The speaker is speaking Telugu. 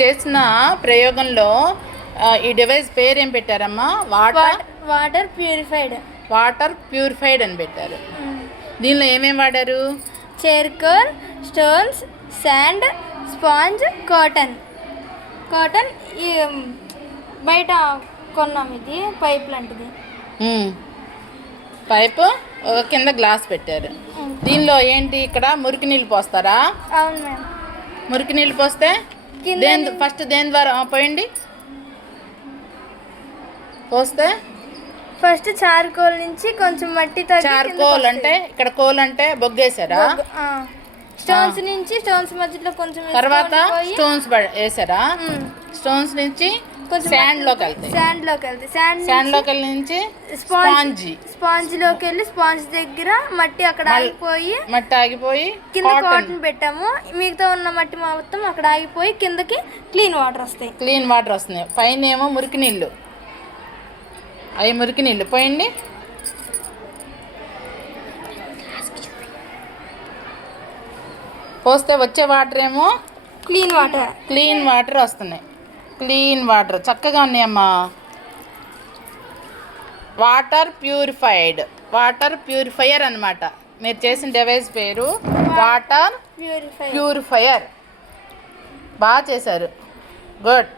చేసిన ప్రయోగంలో ఈ డివైస్ పేరు ఏం పెట్టారమ్మా? Water purified. వాటర్ ప్యూరిఫైడ్ అని పెట్టారు. దీనిలో ఏమేమి వాడారు? Charcoal, stones, sand, sponge, cotton. ఈ బయట కొన్నాం. ఇది పైప్ లాంటిది. పైపు కింద గ్లాస్ పెట్టారు. దీనిలో ఏంటి, ఇక్కడ మురికి నీళ్ళు పోస్తారా? అవును మ్యామ్. మురికి నీళ్ళు పోస్తే ఫస్ట్ దేని ద్వారా పోయండి? పోస్తే ఫస్ట్ చార్కోల్ నుంచి కొంచెం మట్టి. చార్కోల్ అంటే ఇక్కడ కోల్ అంటే బొగ్గేసారా? స్టోన్స్ నుంచి స్టోన్స్ మధ్యలో కొంచెం తర్వాత స్టోన్స్ వేసారా? స్టోన్స్ నుంచి శాండ్ లోకి వెళ్తాయి. శాండ్ లోకి వెళ్ళి నుంచి స్పాంజ్ లోకి వెళ్ళి స్పాంజ్ దగ్గర మట్టి అక్కడ ఆగిపోయి కింద కాటన్ పెట్టాము. మిగతా ఉన్న మట్టి మొత్తం అక్కడ ఆగిపోయి కిందకి క్లీన్ వాటర్ వస్తాయి. పైన ఏమో మురికి నీళ్ళు. అవి మురికి నీళ్ళు పోయండి. పోస్తే వచ్చే వాటర్ ఏమో క్లీన్ వాటర్ వస్తున్నాయి. క్లీన్ వాటర్ చక్కగా ఉన్నాయమ్మా. వాటర్ ప్యూరిఫైయర్ అన్నమాట. మీరు చేసిన డివైస్ పేరు వాటర్ ప్యూరిఫైయర్. బాగా చేశారు. గుడ్.